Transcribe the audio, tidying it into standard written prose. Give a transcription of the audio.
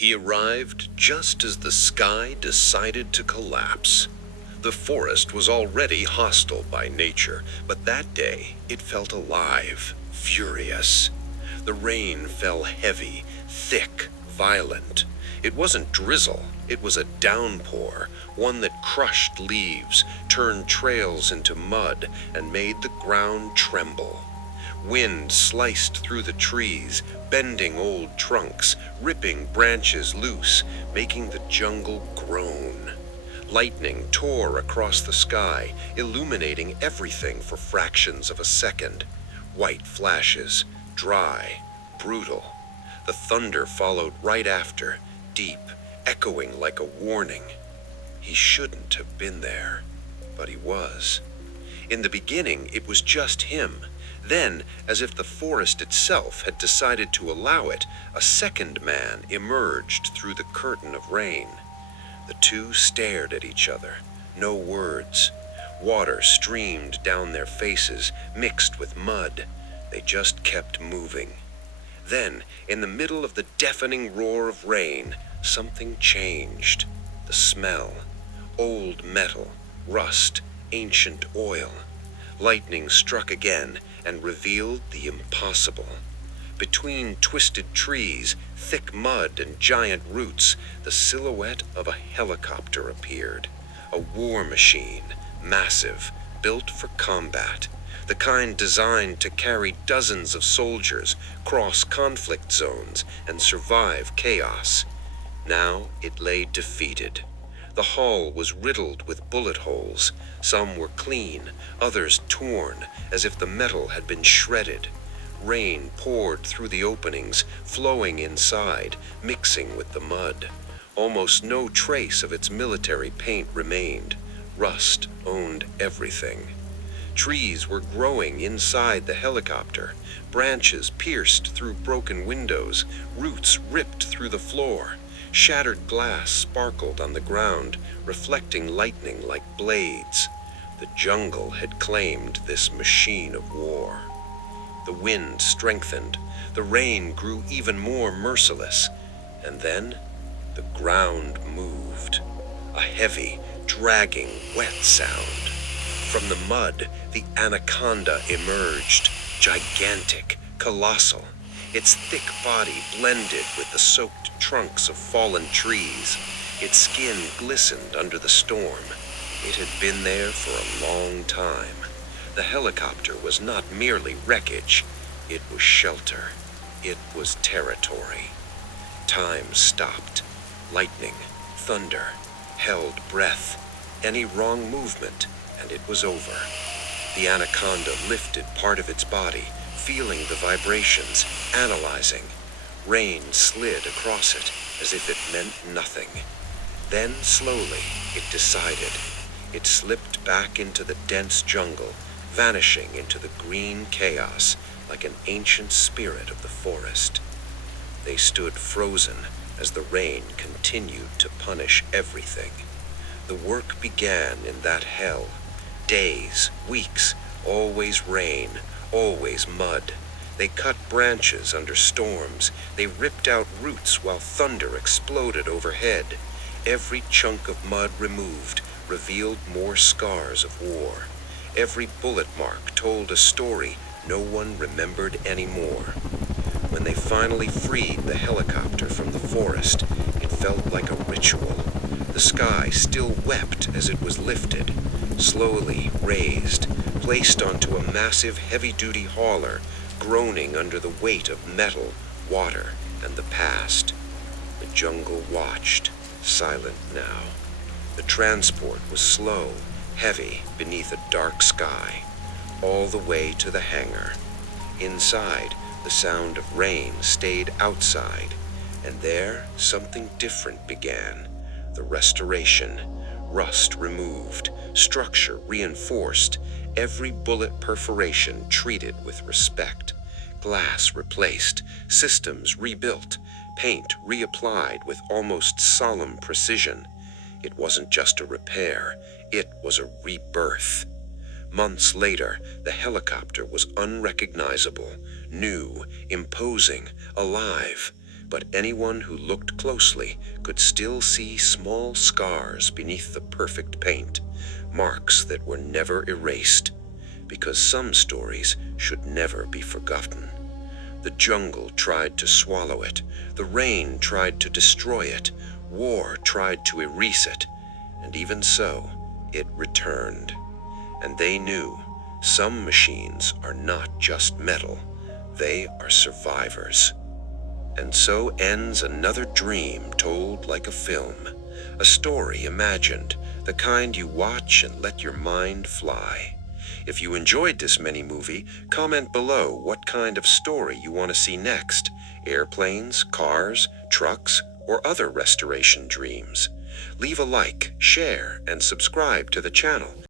He arrived just as the sky decided to collapse. The forest was already hostile by nature, but that day it felt alive, furious. The rain fell heavy, thick, violent. It wasn't drizzle, it was a downpour, one that crushed leaves, turned trails into mud, and made the ground tremble. Wind sliced through the trees, bending old trunks, ripping branches loose, making the jungle groan. Lightning tore across the sky, illuminating everything for fractions of a second. White flashes, dry, brutal. The thunder followed right after, deep, echoing like a warning. He shouldn't have been there, but he was. In the beginning, it was just him. Then, as if the forest itself had decided to allow it, a second man emerged through the curtain of rain. The two stared at each other, no words. Water streamed down their faces, mixed with mud. They just kept moving. Then, in the middle of the deafening roar of rain, something changed. The smell. Old metal, rust, ancient oil. Lightning struck again and revealed the impossible. Between twisted trees, thick mud, and giant roots, the silhouette of a helicopter appeared. A war machine, massive, built for combat. The kind designed to carry dozens of soldiers, cross conflict zones, and survive chaos. Now it lay defeated. The hull was riddled with bullet holes. Some were clean, others torn, as if the metal had been shredded. Rain poured through the openings, flowing inside, mixing with the mud. Almost no trace of its military paint remained. Rust owned everything. Trees were growing inside the helicopter. Branches pierced through broken windows. Roots ripped through the floor. Shattered glass sparkled on the ground, reflecting lightning like blades. The jungle had claimed this machine of war. The wind strengthened. The rain grew even more merciless. And then, the ground moved. A heavy, dragging, wet sound. From the mud, the anaconda emerged, gigantic, colossal. Its thick body blended with the soaked trunks of fallen trees. Its skin glistened under the storm. It had been there for a long time. The helicopter was not merely wreckage. It was shelter. It was territory. Time stopped. Lightning, thunder, held breath. Any wrong movement, and it was over. The anaconda lifted part of its body, feeling the vibrations, analyzing. Rain slid across it as if it meant nothing. Then, slowly, it decided. It slipped back into the dense jungle, vanishing into the green chaos like an ancient spirit of the forest. They stood frozen as the rain continued to punish everything. The work began in that hell. Days, weeks, always rain, always mud. They cut branches under storms. They ripped out roots while thunder exploded overhead. Every chunk of mud removed revealed more scars of war. Every bullet mark told a story no one remembered anymore. When they finally freed the helicopter from the forest, it felt like a ritual. The sky still wept as it was lifted, slowly raised, placed onto a massive heavy-duty hauler, groaning under the weight of metal, water, and the past. The jungle watched, silent now. The transport was slow, heavy, beneath a dark sky, all the way to the hangar. Inside, the sound of rain stayed outside, and there something different began. The restoration, rust removed, structure reinforced, every bullet perforation treated with respect, glass replaced, systems rebuilt, paint reapplied with almost solemn precision. It wasn't just a repair, it was a rebirth. Months later, the helicopter was unrecognizable, new, imposing, alive. but anyone who looked closely could still see small scars beneath the perfect paint, marks that were never erased, because some stories should never be forgotten. The jungle tried to swallow it, the rain tried to destroy it, war tried to erase it, and even so, it returned. And they knew some machines are not just metal, they are survivors. And so ends another dream told like a film, a story imagined, the kind you watch and let your mind fly. If you enjoyed this mini-movie, comment below what kind of story you want to see next: airplanes, cars, trucks, or other restoration dreams. Leave a like, share, and subscribe to the channel.